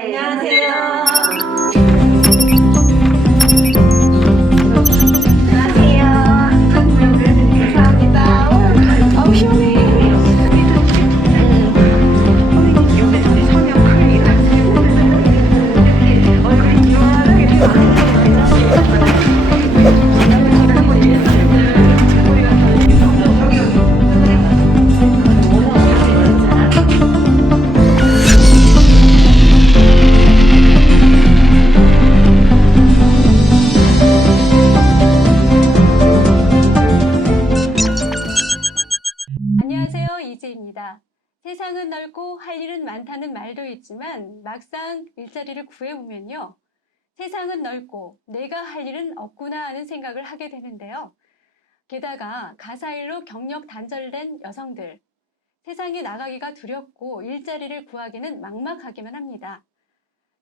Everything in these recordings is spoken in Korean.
안녕하세요. 감사합니다. 아우, 시원해. 안녕하세요, 이재입니다. 세상은 넓고 할 일은 많다는 말도 있지만 막상 일자리를 구해보면요. 세상은 넓고 내가 할 일은 없구나 하는 생각을 하게 되는데요. 게다가 가사일로 경력 단절된 여성들, 세상에 나가기가 두렵고 일자리를 구하기는 막막하기만 합니다.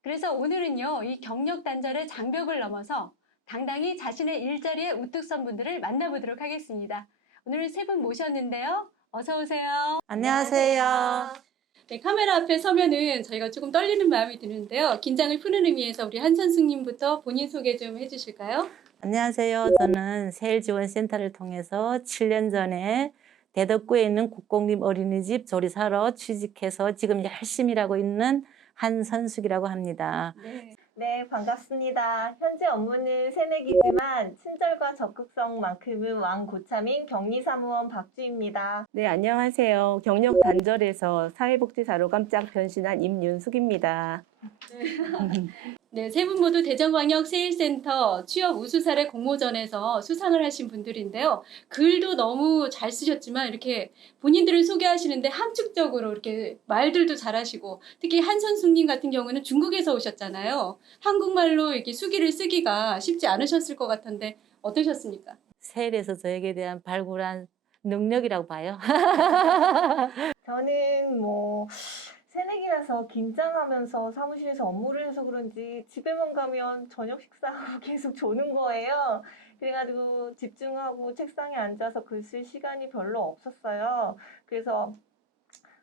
그래서 오늘은요, 이 경력 단절의 장벽을 넘어서 당당히 자신의 일자리에 우뚝 선 분들을 만나보도록 하겠습니다. 오늘 세 분 모셨는데요. 어서 오세요. 안녕하세요. 네, 카메라 앞에 서면은 저희가 조금 떨리는 마음이 드는데요. 긴장을 푸는 의미에서 우리 한선숙님부터 본인 소개 좀 해주실까요? 안녕하세요. 저는 세일지원센터를 통해서 7년 전에 대덕구에 있는 국공립 어린이집 조리사로 취직해서 지금 열심히 일하고 있는 한선숙이라고 합니다. 네, 반갑습니다. 현재 업무는 새내기지만 친절과 적극성만큼은 왕고참인 격리사무원 박주입니다. 네, 안녕하세요. 경력 단절에서 사회복지사로 깜짝 변신한 임윤숙입니다. 네, 세 분 모두 대전광역 세일센터 취업 우수사례 공모전에서 수상을 하신 분들인데요. 글도 너무 잘 쓰셨지만 이렇게 본인들을 소개하시는데 함축적으로 이렇게 말들도 잘하시고 특히 한선숙님 같은 경우는 중국에서 오셨잖아요. 한국말로 이렇게 수기를 쓰기가 쉽지 않으셨을 것 같은데 어떠셨습니까? 세일에서 저에게 대한 발굴한 능력이라고 봐요. 저는 새내기라서 긴장하면서 사무실에서 업무를 해서 그런지 집에만 가면 저녁 식사하고 계속 조는 거예요. 그래가지고 집중하고 책상에 앉아서 글 쓸 시간이 별로 없었어요. 그래서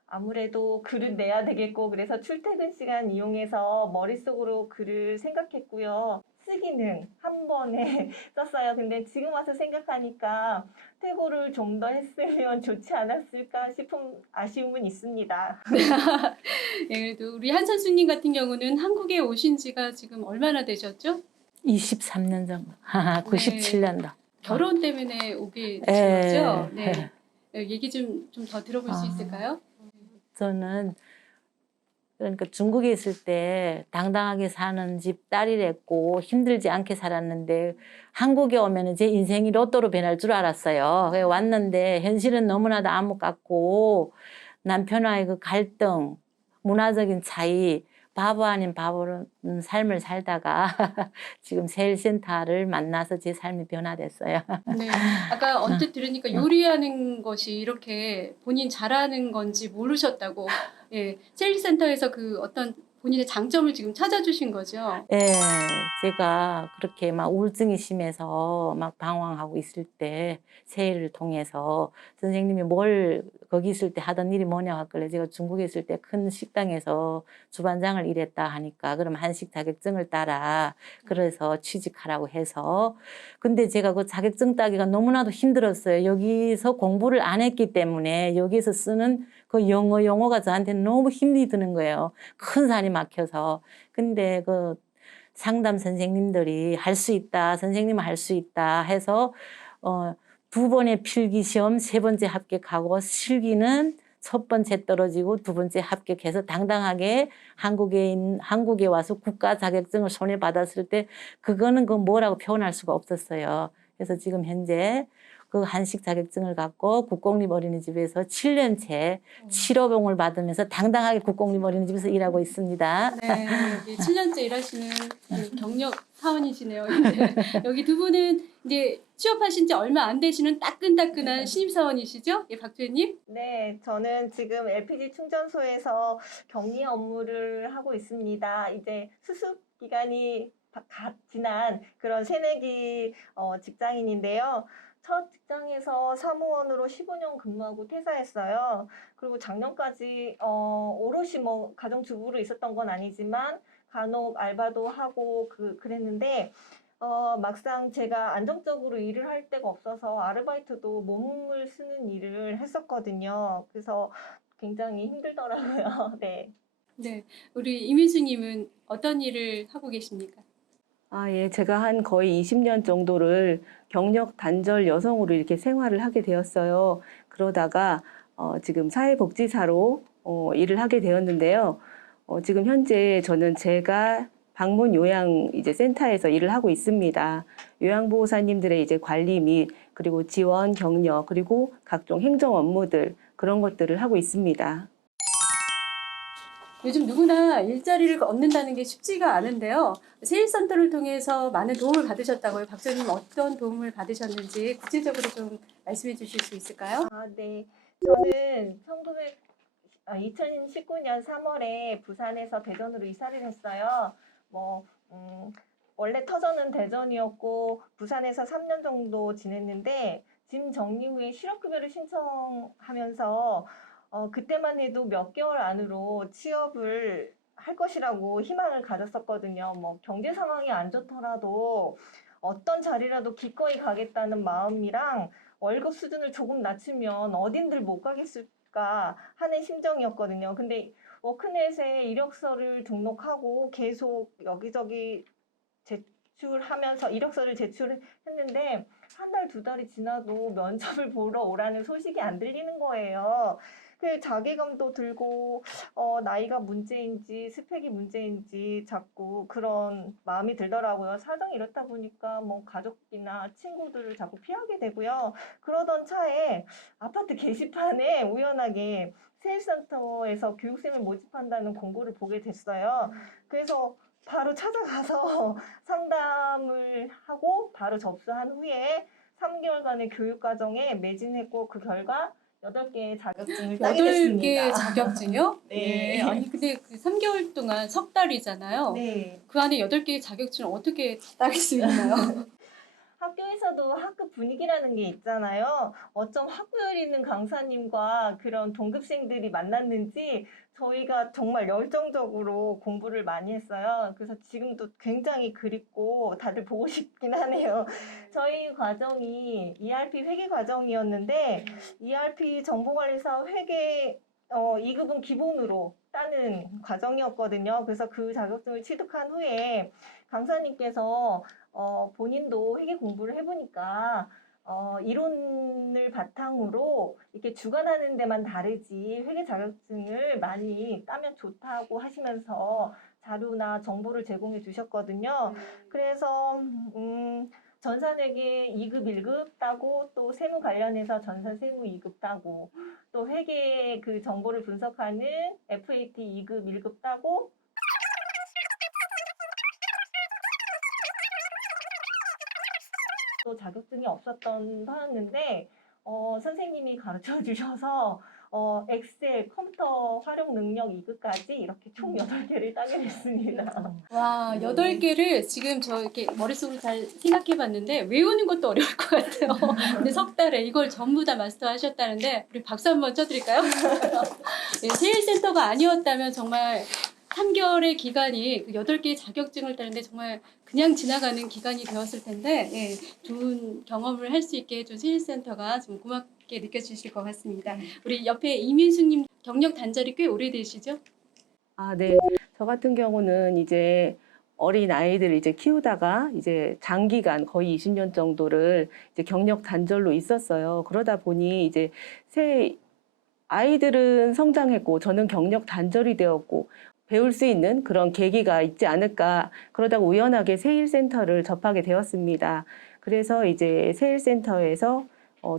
아무래도 글은 내야 되겠고 그래서 출퇴근 시간 이용해서 머릿속으로 글을 생각했고요. 쓰기는 한 번에 썼어요. 근데 지금 와서 생각하니까 퇴고를 좀 더 했으면 좋지 않았을까 싶은 아쉬움은 있습니다. 네, 그래도 우리 한선수님 같은 경우는 한국에 오신 지가 지금 얼마나 되셨죠? 23년 정도. 97년도. 결혼 때문에 오게 되신 예. 거죠? 네. 얘기 좀 더 들어볼 수 있을까요? 저는 그러니까 중국에 있을 때 당당하게 사는 집 딸이랬고 힘들지 않게 살았는데 한국에 오면 제 인생이 로또로 변할 줄 알았어요. 그래서 왔는데 현실은 너무나도 암흑 같고 남편과의 그 갈등, 문화적인 차이, 바보 아닌 바보는 삶을 살다가 지금 세일센터를 만나서 제 삶이 변화됐어요. 네. 아까 언뜻 들으니까 요리하는 것이 이렇게 본인 잘하는 건지 모르셨다고. 예. 세일센터에서 그 어떤 본인의 장점을 지금 찾아주신 거죠? 예, 제가 그렇게 막 우울증이 심해서 막 방황하고 있을 때 세일을 통해서 선생님이 뭘 거기 있을 때 하던 일이 뭐냐 하길래 제가 중국에 있을 때 큰 식당에서 주반장을 일했다 하니까 그럼 한식 자격증을 따라 그래서 취직하라고 해서 근데 제가 그 자격증 따기가 너무나도 힘들었어요. 여기서 공부를 안 했기 때문에 여기서 쓰는 그 용어가 저한테는 너무 힘이 드는 거예요. 큰 산이 막혀서. 근데 그 상담 선생님들이 할 수 있다, 선생님은 할 수 있다 해서 2번의 필기 시험 3번째 합격하고 실기는 첫 번째 떨어지고 2번째 합격해서 당당하게 한국에 와서 국가 자격증을 손에 받았을 때 그거는 그 뭐라고 표현할 수가 없었어요. 그래서 지금 현재 그 한식 자격증을 갖고 국공립 어린이집에서 7년째 치료봉을 받으면서 당당하게 국공립 어린이집에서 일하고 있습니다. 네. 여기 7년째 일하시는 그 경력 사원이시네요. 이제 여기 두 분은 이제 취업하신 지 얼마 안 되시는 따끈따끈한 신입사원이시죠? 예, 박주혜님? 네, 저는 지금 LPG 충전소에서 격리 업무를 하고 있습니다. 이제 수습 기간이 지난 그런 새내기 직장인인데요. 첫 직장에서 사무원으로 15년 근무하고 퇴사했어요. 그리고 작년까지 오롯이 뭐 가정주부로 있었던 건 아니지만 간혹 알바도 하고 그랬는데 막상 제가 안정적으로 일을 할 데가 없어서 아르바이트도 몸을 쓰는 일을 했었거든요. 그래서 굉장히 힘들더라고요. 네. 네, 우리 이민수님은 어떤 일을 하고 계십니까? 예, 제가 한 거의 20년 정도를 경력 단절 여성으로 이렇게 생활을 하게 되었어요. 그러다가 지금 사회복지사로 일을 하게 되었는데요. 지금 현재 저는 제가 방문 요양 이제 센터에서 일을 하고 있습니다. 요양보호사님들의 이제 관리 및 그리고 지원, 격려, 그리고 각종 행정 업무들 그런 것들을 하고 있습니다. 요즘 누구나 일자리를 얻는다는 게 쉽지가 않은데요. 세일센터를 통해서 많은 도움을 받으셨다고요. 박사님 어떤 도움을 받으셨는지 구체적으로 좀 말씀해 주실 수 있을까요? 네. 저는 2019년 3월에 부산에서 대전으로 이사를 했어요. 원래 터전은 대전이었고 부산에서 3년 정도 지냈는데 짐 정리 후에 실업급여를 신청하면서 그때만 해도 몇 개월 안으로 취업을 할 것이라고 희망을 가졌었거든요. 경제 상황이 안 좋더라도 어떤 자리라도 기꺼이 가겠다는 마음이랑 월급 수준을 조금 낮추면 어딘들 못 가겠을까 하는 심정이었거든요. 근데 워크넷에 이력서를 등록하고 계속 여기저기 제출하면서 이력서를 제출했는데 한 달, 두 달이 지나도 면접을 보러 오라는 소식이 안 들리는 거예요. 그 자괴감도 들고 나이가 문제인지 스펙이 문제인지 자꾸 그런 마음이 들더라고요. 사정이 이렇다 보니까 가족이나 친구들을 자꾸 피하게 되고요. 그러던 차에 아파트 게시판에 우연하게 세일센터에서 교육생을 모집한다는 공고를 보게 됐어요. 그래서 바로 찾아가서 상담을 하고 바로 접수한 후에 3개월간의 교육 과정에 매진했고 그 결과 8개의 자격증을 따게 8개 됐습니다. 자격증이요? 네. 아니 근데 그 3개월 동안 석 달이잖아요. 네. 그 안에 8개의 자격증을 어떻게 따를 수 있나요? 학교에서도 학급 분위기라는 게 있잖아요. 어쩜 학구열 있는 강사님과 그런 동급생들이 만났는지 저희가 정말 열정적으로 공부를 많이 했어요. 그래서 지금도 굉장히 그립고 다들 보고 싶긴 하네요. 저희 과정이 ERP 회계 과정이었는데 ERP 정보관리사 회계 2급은 기본으로 따는 과정이었거든요. 그래서 그 자격증을 취득한 후에 강사님께서 본인도 회계 공부를 해보니까 이론을 바탕으로 이렇게 주관하는 데만 다르지 회계 자격증을 많이 따면 좋다고 하시면서 자료나 정보를 제공해 주셨거든요. 그래서 전산회계 2급, 1급 따고 또 세무 관련해서 전산세무 2급 따고 또 회계 그 정보를 분석하는 FAT 2급, 1급 따고 또 자격증이 없었던 터였는데 선생님이 가르쳐 주셔서 엑셀, 컴퓨터 활용 능력 2급까지 이렇게 총 8개를 따게 됐습니다. 와, 8개를 지금 저 이렇게 머릿속으로 잘 생각해 봤는데 외우는 것도 어려울 것 같아요. 근데 석 달에 이걸 전부 다 마스터하셨다는데 우리 박수 한번 쳐드릴까요? 네, 세일센터가 아니었다면 정말 3개월의 기간이 그 8개의 자격증을 따는데 정말 그냥 지나가는 기간이 되었을 텐데 좋은 경험을 할 수 있게 해준 세일센터가 좀 고맙게 느껴지실 것 같습니다. 우리 옆에 이민수님 경력 단절이 꽤 오래되시죠? 네. 저 같은 경우는 이제 어린 아이들을 이제 키우다가 이제 장기간 거의 20년 정도를 이제 경력 단절로 있었어요. 그러다 보니 이제 새 아이들은 성장했고 저는 경력 단절이 되었고 배울 수 있는 그런 계기가 있지 않을까. 그러다가 우연하게 세일센터를 접하게 되었습니다. 그래서 이제 세일센터에서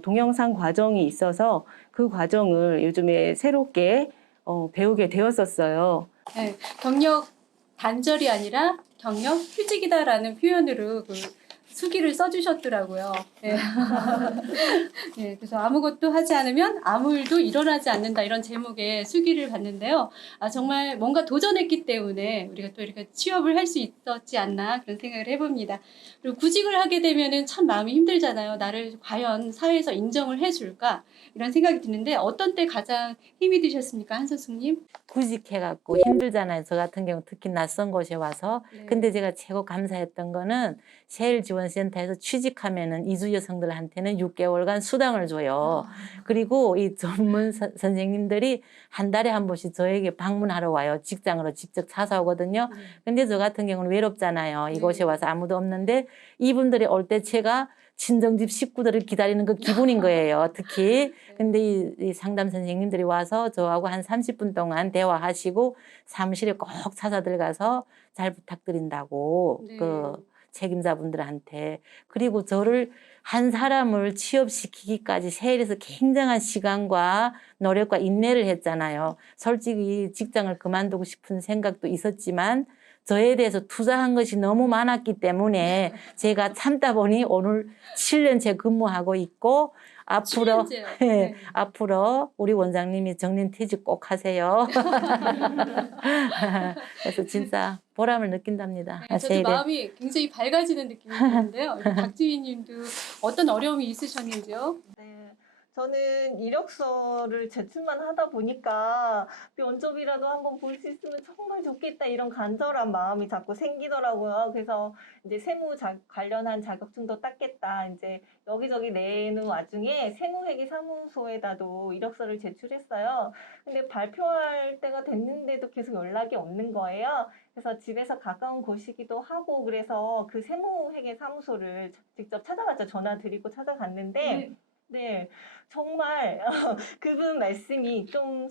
동영상 과정이 있어서 그 과정을 요즘에 새롭게 배우게 되었었어요. 네, 경력 단절이 아니라 경력 휴직이다라는 표현으로 그 수기를 써주셨더라고요. 네. 네, 그래서 아무것도 하지 않으면 아무 일도 일어나지 않는다 이런 제목의 수기를 봤는데요. 아, 정말 뭔가 도전했기 때문에 우리가 또 이렇게 취업을 할 수 있었지 않나 그런 생각을 해봅니다. 그리고 구직을 하게 되면은 참 마음이 힘들잖아요. 나를 과연 사회에서 인정을 해줄까 이런 생각이 드는데 어떤 때 가장 힘이 드셨습니까, 한선숙님? 구직해갖고 힘들잖아요. 저 같은 경우 특히 낯선 곳에 와서. 네. 근데 제가 최고 감사했던 거는 세일지원센터에서 취직하면은 이주 여성들한테는 6개월간 수당을 줘요. 그리고 이 전문 선생님들이 한 달에 한 번씩 저에게 방문하러 와요. 직장으로 직접 찾아오거든요. 근데 저 같은 경우는 외롭잖아요. 이곳에 와서 아무도 없는데 이분들이 올 때 제가 친정집 식구들을 기다리는 그 기분인 거예요. 특히. 근데 이 상담 선생님들이 와서 저하고 한 30분 동안 대화하시고 사무실에 꼭 찾아 들어가서 잘 부탁드린다고 네. 그 책임자분들한테. 그리고 저를 한 사람을 취업시키기까지 세일에서 굉장한 시간과 노력과 인내를 했잖아요. 솔직히 직장을 그만두고 싶은 생각도 있었지만 저에 대해서 투자한 것이 너무 많았기 때문에 제가 참다 보니 오늘 7년째 근무하고 있고 앞으로 7년째요. 예, 네. 앞으로 우리 원장님이 정년퇴직 꼭 하세요. 그래서 진짜 보람을 느낀답니다. 네, 저도 마음이 굉장히 밝아지는 느낌이 드는데요. 박지민 님도 어떤 어려움이 있으셨는지요? 네. 저는 이력서를 제출만 하다 보니까 면접이라도 한번 볼 수 있으면 정말 좋겠다 이런 간절한 마음이 자꾸 생기더라고요. 그래서 이제 관련한 자격증도 땄겠다. 이제 여기저기 내는 와중에 세무회계사무소에다도 이력서를 제출했어요. 근데 발표할 때가 됐는데도 계속 연락이 없는 거예요. 그래서 집에서 가까운 곳이기도 하고 그래서 그 세무회계사무소를 직접 찾아갔죠. 전화 드리고 찾아갔는데 네, 정말 그분 말씀이 좀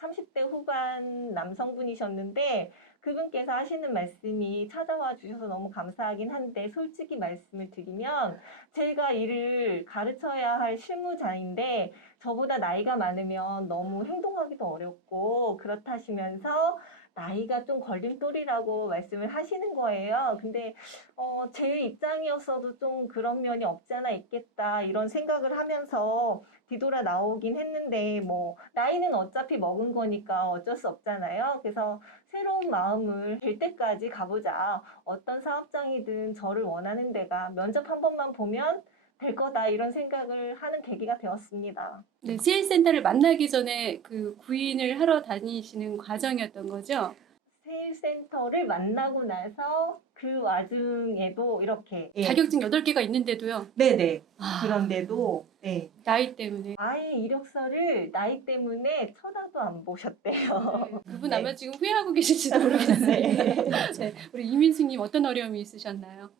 30대 후반 남성분이셨는데 그분께서 하시는 말씀이 찾아와 주셔서 너무 감사하긴 한데 솔직히 말씀을 드리면 제가 일을 가르쳐야 할 실무자인데 저보다 나이가 많으면 너무 행동하기도 어렵고 그렇다시면서 나이가 좀 걸림돌이라고 말씀을 하시는 거예요. 근데 제 입장이었어도 좀 그런 면이 없지 않아 있겠다 이런 생각을 하면서 뒤돌아 나오긴 했는데 뭐 나이는 어차피 먹은 거니까 어쩔 수 없잖아요. 그래서 새로운 마음을 될 때까지 가보자. 어떤 사업장이든 저를 원하는 데가 면접 한 번만 보면 될 거다 이런 생각을 하는 계기가 되었습니다. 네, 세일센터를 만나기 전에 그 구인을 하러 다니시는 과정이었던 거죠? 세일센터를 만나고 나서 그 와중에도 이렇게 자격증 8개가 있는데도요. 네네 아, 그런데도 네. 나이 때문에. 아예 이력서를 나이 때문에 쳐다도 안 보셨대요. 그분 네. 아마 지금 후회하고 계실지도 모르겠네요. 네. 네, 우리 이민숙님 어떤 어려움이 있으셨나요?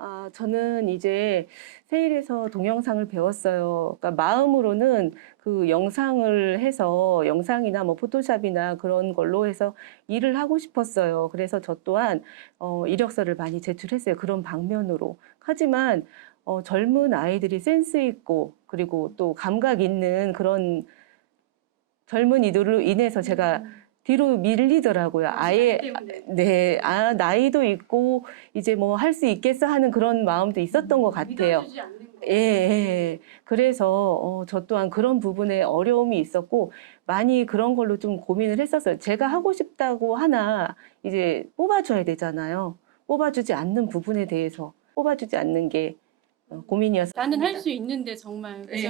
아, 저는 이제 세일에서 동영상을 배웠어요. 그러니까 마음으로는 그 영상을 해서 영상이나 뭐 포토샵이나 그런 걸로 해서 일을 하고 싶었어요. 그래서 저 또한 이력서를 많이 제출했어요. 그런 방면으로. 하지만 젊은 아이들이 센스 있고 그리고 또 감각 있는 그런 젊은이들로 인해서 제가 뒤로 밀리더라고요. 아예 네, 나이도 있고 이제 뭐 할 수 있겠어 하는 그런 마음도 있었던 것 같아요. 믿어주지 않는 거. 예, 예. 그래서 저 또한 그런 부분에 어려움이 있었고 많이 그런 걸로 좀 고민을 했었어요. 제가 하고 싶다고 하나 이제 뽑아줘야 되잖아요. 뽑아주지 않는 부분에 대해서 뽑아주지 않는 게 고민이었어요. 나는 할 수 있는데 정말 그죠?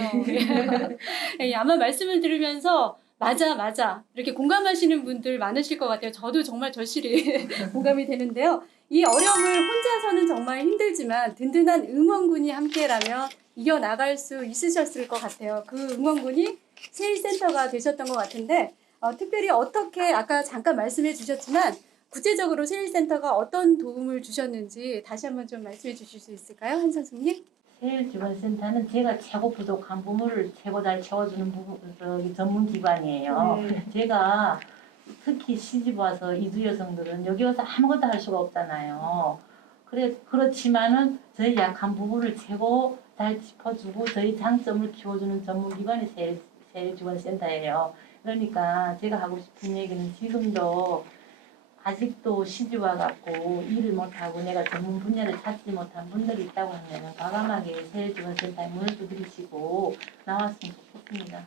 예, 아마 말씀을 들으면서 맞아 이렇게 공감하시는 분들 많으실 것 같아요. 저도 정말 절실히 공감이 되는데요. 이 어려움을 혼자서는 정말 힘들지만 든든한 응원군이 함께라면 이겨나갈 수 있으셨을 것 같아요. 그 응원군이 세일센터가 되셨던 것 같은데 특별히 어떻게 아까 잠깐 말씀해 주셨지만 구체적으로 세일센터가 어떤 도움을 주셨는지 다시 한번 좀 말씀해 주실 수 있을까요? 한선숙님? 세일지원센터는 제가 최고 부족한 부분을 최고 잘 채워주는 전문 기관이에요. 제가 특히 시집 와서 이주 여성들은 여기 와서 아무것도 할 수가 없잖아요. 그렇지만은 저희 약한 부분을 최고 잘 짚어주고 저희 장점을 키워주는 전문 기관이 세일지원센터예요. 그러니까 제가 하고 싶은 얘기는 지금도 아직도 시집 와갖고 일을 못하고 내가 전문 분야를 찾지 못한 분들이 있다고 하면 과감하게 세일지원센터에 문을 두드리시고 나왔으면 좋겠습니다.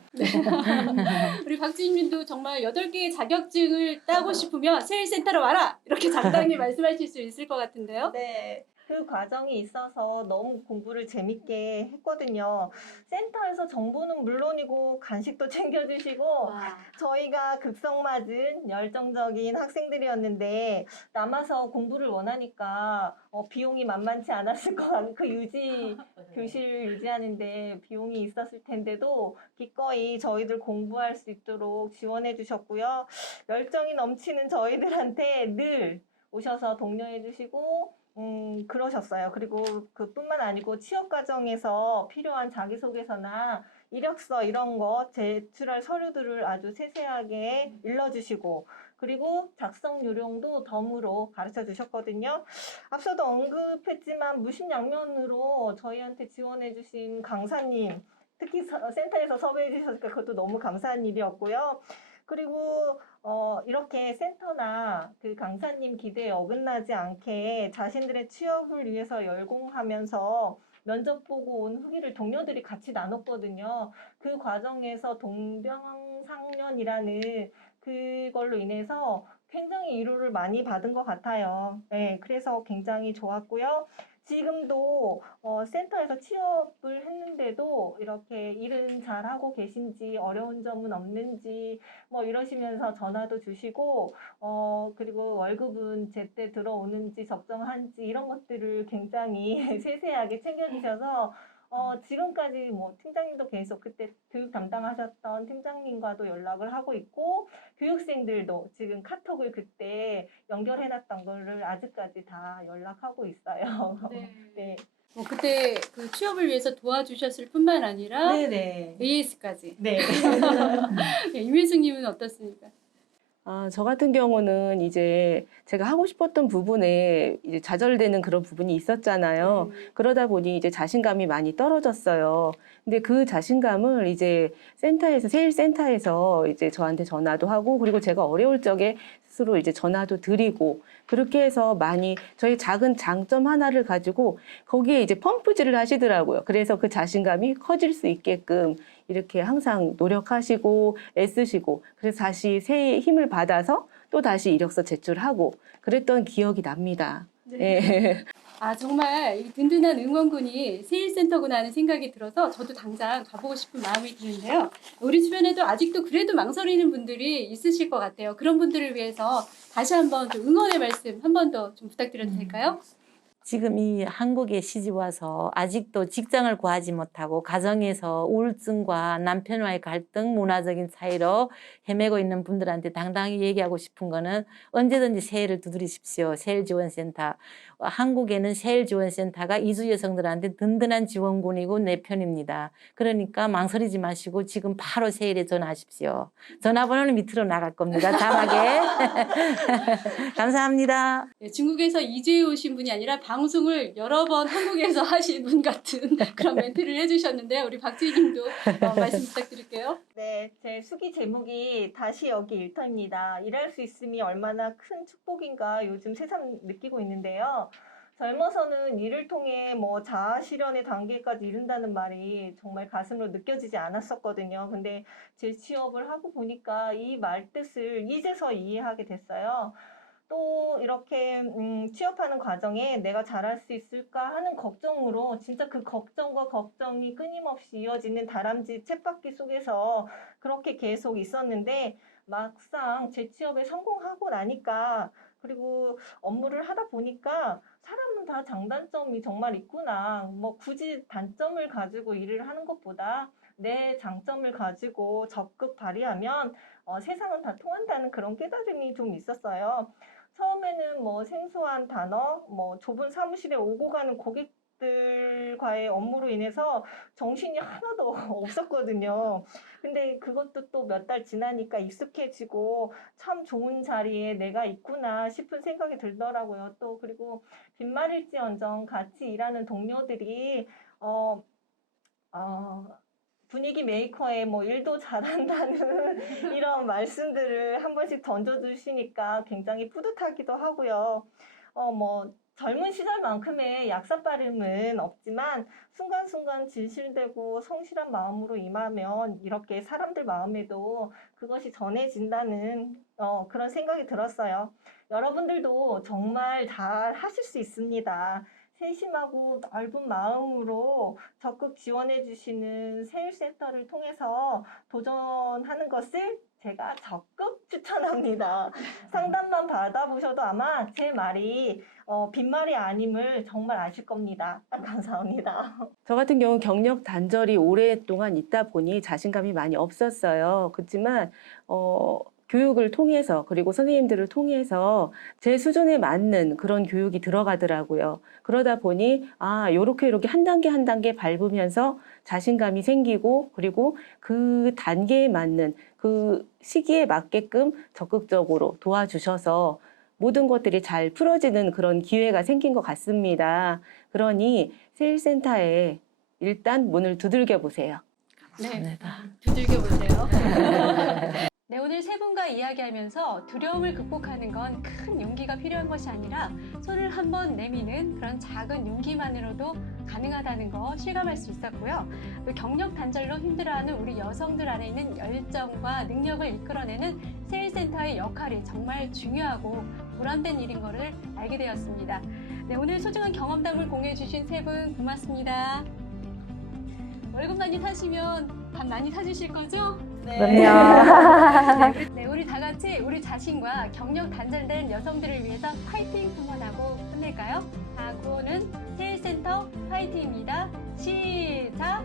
우리 박지희님도 정말 8개의 자격증을 따고 싶으면 세일센터로 와라! 이렇게 당당히 말씀하실 수 있을 것 같은데요. 네. 그 과정이 있어서 너무 공부를 재밌게 했거든요. 센터에서 정보는 물론이고 간식도 챙겨주시고 와. 저희가 급성맞은 열정적인 학생들이었는데 남아서 공부를 원하니까 비용이 만만치 않았을 것 같고 그 교실 유지하는데 비용이 있었을 텐데도 기꺼이 저희들 공부할 수 있도록 지원해 주셨고요. 열정이 넘치는 저희들한테 늘 오셔서 독려해 주시고 그러셨어요. 그리고 그뿐만 아니고 취업 과정에서 필요한 자기소개서나 이력서 이런 거 제출할 서류들을 아주 세세하게 일러주시고 그리고 작성 요령도 덤으로 가르쳐 주셨거든요. 앞서도 언급했지만 무심양면으로 저희한테 지원해 주신 강사님 특히 센터에서 섭외해 주셨으니까 그것도 너무 감사한 일이었고요. 그리고 이렇게 센터나 그 강사님 기대에 어긋나지 않게 자신들의 취업을 위해서 열공하면서 면접 보고 온 후기를 동료들이 같이 나눴거든요. 그 과정에서 동병상련이라는 그걸로 인해서 굉장히 위로를 많이 받은 것 같아요. 네, 그래서 굉장히 좋았고요. 지금도 센터에서 취업을 했는데도 이렇게 일은 잘하고 계신지 어려운 점은 없는지 뭐 이러시면서 전화도 주시고 그리고 월급은 제때 들어오는지 적정한지 이런 것들을 굉장히 세세하게 챙겨주셔서 지금까지 뭐 팀장님도 계속 그때 교육 담당하셨던 팀장님과도 연락을 하고 있고 교육생들도 지금 카톡을 그때 연결해놨던 거를 아직까지 다 연락하고 있어요. 네. 네. 뭐 그때 그 취업을 위해서 도와주셨을 뿐만 아니라 네네. AS까지. 네. 임일승님은 어떻습니까? 저 같은 경우는 이제 제가 하고 싶었던 부분에 이제 좌절되는 그런 부분이 있었잖아요. 그러다 보니 이제 자신감이 많이 떨어졌어요. 근데 그 자신감을 이제 세일센터에서 이제 저한테 전화도 하고, 그리고 제가 어려울 적에 스스로 이제 전화도 드리고, 그렇게 해서 많이 저희 작은 장점 하나를 가지고 거기에 이제 펌프질을 하시더라고요. 그래서 그 자신감이 커질 수 있게끔 이렇게 항상 노력하시고 애쓰시고, 그래서 다시 새 힘을 받아서 또 다시 이력서 제출하고 그랬던 기억이 납니다. 예. 아, 정말 이 든든한 응원군이 세일센터구나 하는 생각이 들어서 저도 당장 가보고 싶은 마음이 드는데요. 우리 주변에도 아직도 그래도 망설이는 분들이 있으실 것 같아요. 그런 분들을 위해서 다시 한번 좀 응원의 말씀 한 번 더 좀 부탁드려도 될까요? 지금 이 한국에 시집 와서 아직도 직장을 구하지 못하고 가정에서 우울증과 남편과의 갈등, 문화적인 차이로 헤매고 있는 분들한테 당당히 얘기하고 싶은 거는 언제든지 세일을 두드리십시오. 세일지원센터. 한국에는 세일지원센터가 이주 여성들한테 든든한 지원군이고 내 편입니다. 그러니까 망설이지 마시고 지금 바로 세일에 전화하십시오. 전화번호는 밑으로 나갈 겁니다. 자막에. 감사합니다. 네, 중국에서 이주해 오신 분이 아니라 방송을 여러 번 한국에서 하신 분 같은 그런 멘트를 해주셨는데요. 우리 박지희님도 말씀 부탁드릴게요. 네, 제 수기 제목이 다시 여기 일터입니다. 일할 수 있음이 얼마나 큰 축복인가 요즘 새삼 느끼고 있는데요. 젊어서는 일을 통해 뭐 자아 실현의 단계까지 이른다는 말이 정말 가슴으로 느껴지지 않았었거든요. 근데 재취업을 하고 보니까 이 말 뜻을 이제서 이해하게 됐어요. 또 이렇게 취업하는 과정에 내가 잘할 수 있을까 하는 걱정으로 진짜 그 걱정과 걱정이 끊임없이 이어지는 다람쥐 쳇바퀴 속에서 그렇게 계속 있었는데 막상 재취업에 성공하고 나니까 그리고 업무를 하다 보니까 사람은 다 장단점이 정말 있구나. 뭐 굳이 단점을 가지고 일을 하는 것보다 내 장점을 가지고 적극 발휘하면 세상은 다 통한다는 그런 깨달음이 좀 있었어요. 처음에는 뭐 생소한 단어, 뭐 좁은 사무실에 오고 가는 고객들과의 업무로 인해서 정신이 하나도 없었거든요. 근데 그것도 또 몇 달 지나니까 익숙해지고 참 좋은 자리에 내가 있구나 싶은 생각이 들더라고요. 또 그리고 빈말일지언정 같이 일하는 동료들이 어, 어, 분위기 메이커에 뭐 일도 잘한다는 이런 말씀들을 한 번씩 던져주시니까 굉장히 뿌듯하기도 하고요. 뭐 젊은 시절만큼의 약삭빠름은 없지만 순간순간 진실되고 성실한 마음으로 임하면 이렇게 사람들 마음에도 그것이 전해진다는 그런 생각이 들었어요. 여러분들도 정말 잘 하실 수 있습니다. 세심하고 넓은 마음으로 적극 지원해 주시는 세일센터를 통해서 도전하는 것을 제가 적극 추천합니다. 상담만 받아보셔도 아마 제 말이 빈말이 아님을 정말 아실 겁니다. 감사합니다. 저 같은 경우 경력 단절이 오랫동안 있다 보니 자신감이 많이 없었어요. 그렇지만 교육을 통해서 그리고 선생님들을 통해서 제 수준에 맞는 그런 교육이 들어가더라고요. 그러다 보니 요렇게 한 단계 한 단계 밟으면서 자신감이 생기고 그리고 그 단계에 맞는 그 시기에 맞게끔 적극적으로 도와주셔서 모든 것들이 잘 풀어지는 그런 기회가 생긴 것 같습니다. 그러니 세일센터에 일단 문을 두들겨 보세요. 감사합니다. 두들겨 보세요. 네, 오늘 세 분과 이야기하면서 두려움을 극복하는 건 큰 용기가 필요한 것이 아니라 손을 한번 내미는 그런 작은 용기만으로도 가능하다는 거 실감할 수 있었고요. 또 경력 단절로 힘들어하는 우리 여성들 안에 있는 열정과 능력을 이끌어내는 세일센터의 역할이 정말 중요하고 보람된 일인 것을 알게 되었습니다. 네, 오늘 소중한 경험담을 공유해 주신 세 분 고맙습니다. 월급 많이 타시면 밥 많이 사주실 거죠? 그럼요. 네, 우리 다 같이 우리 자신과 경력 단절된 여성들을 위해서 파이팅 한번 하고 끝낼까요? 구호는 세일센터 파이팅입니다. 시작!